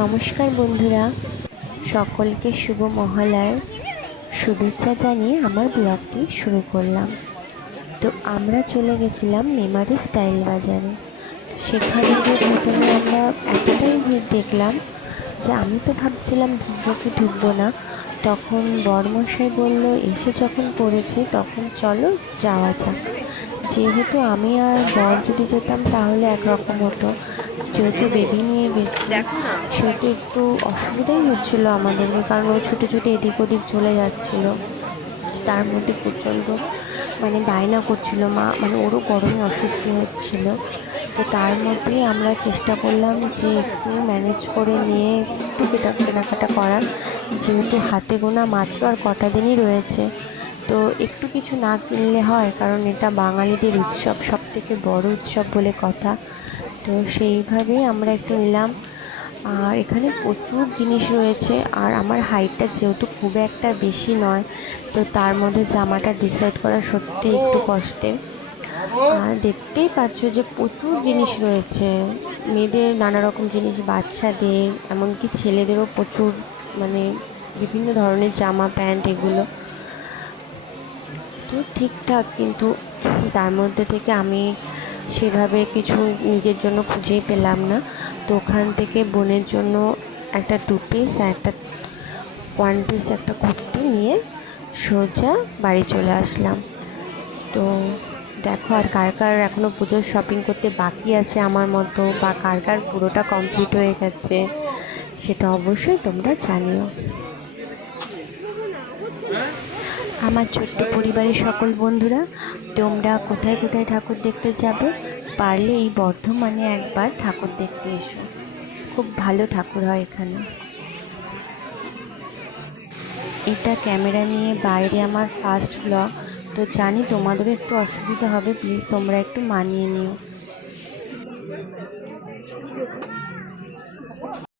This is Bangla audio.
নমস্কার বন্ধুরা, সকলকে শুভ মহালয়ার শুভেচ্ছা জানিয়ে আমার ব্লগটি শুরু করলাম। তো আমরা চলে গেছিলাম মেমারি স্টাইল বাজারে। সেখানে গিয়ে প্রথমে আমরা এতটাই ভিড় দেখলাম যে আমি তো ভাবছিলাম ঢুকবো কি ঢুকবো না। তখন বরমশাই বলল, এসে যখন পড়েছি তখন চলো যাওয়া যাক। যেহেতু আমি আর বর যদি যেতাম তাহলে একরকম হতো, যেহেতু বেবি নিয়ে গেছি সেহেতু একটু অসুবিধাই হচ্ছিলো আমাদেরকে, কারণ ও ছুটে ছুটে এদিক ওদিক চলে যাচ্ছিলো। তার মধ্যে প্রচণ্ড বায়না করছিল মা, ওরও গরমে অস্বস্তি হচ্ছিলো। তো তার মধ্যেই আমরা চেষ্টা করলাম যে একটু ম্যানেজ করে নিয়ে একটু কেনাকাটা করার, যেহেতু হাতে গোনা মাত্র আর কটা দিনই রয়েছে। তো একটু কিছু না কিনলে হয়, কারণ এটা বাঙালিদের উৎসব, সবথেকে বড় উৎসব বলে কথা। তো সেইভাবেই আমরা একটু নিলাম। আর এখানে প্রচুর জিনিস রয়েছে, আর আমার হাইটটা যেহেতু খুব একটা বেশি নয়, তো তার মধ্যে জামাটা ডিসাইড করা সত্যি একটু কষ্টের। আর দেখতেই পাচ্ছ যে প্রচুর জিনিস রয়েছে, মেয়েদের নানা রকম জিনিস, বাচ্চাদের এমনকি ছেলেদেরও প্রচুর, বিভিন্ন ধরনের জামা প্যান্ট এগুলো তো ঠিকঠাক। কিন্তু তার মধ্যে থেকে আমি সেভাবে কিছু নিজের জন্য খুঁজেই পেলাম না। তো ওখান থেকে বোনের জন্য একটা 2 পিস আর একটা 1 পিস একটা কুর্তি নিয়ে সোজা বাড়ি চলে আসলাম। তো দেখো, আর কার কার এখনও পুজোর শপিং করতে বাকি আছে আমার মতো, বা কার কার পুরোটা কমপ্লিট হয়ে গেছে, সেটা অবশ্যই তোমরা জানিও। আমার ছোট্ট পরিবারের সকল বন্ধুরা, তোমরা কোথায় কোথায় ঠাকুর দেখতে যাবে, পারলে এই বর্ধমানে একবার ঠাকুর দেখতে এসো। খুব ভালো ঠাকুর হয় এখানে। এটা ক্যামেরা নিয়ে বাইরে আমার ফার্স্ট ব্লগ, তো জানি তোমাদেরও একটু অসুবিধা হবে, প্লিজ তোমরা একটু মানিয়ে নিও।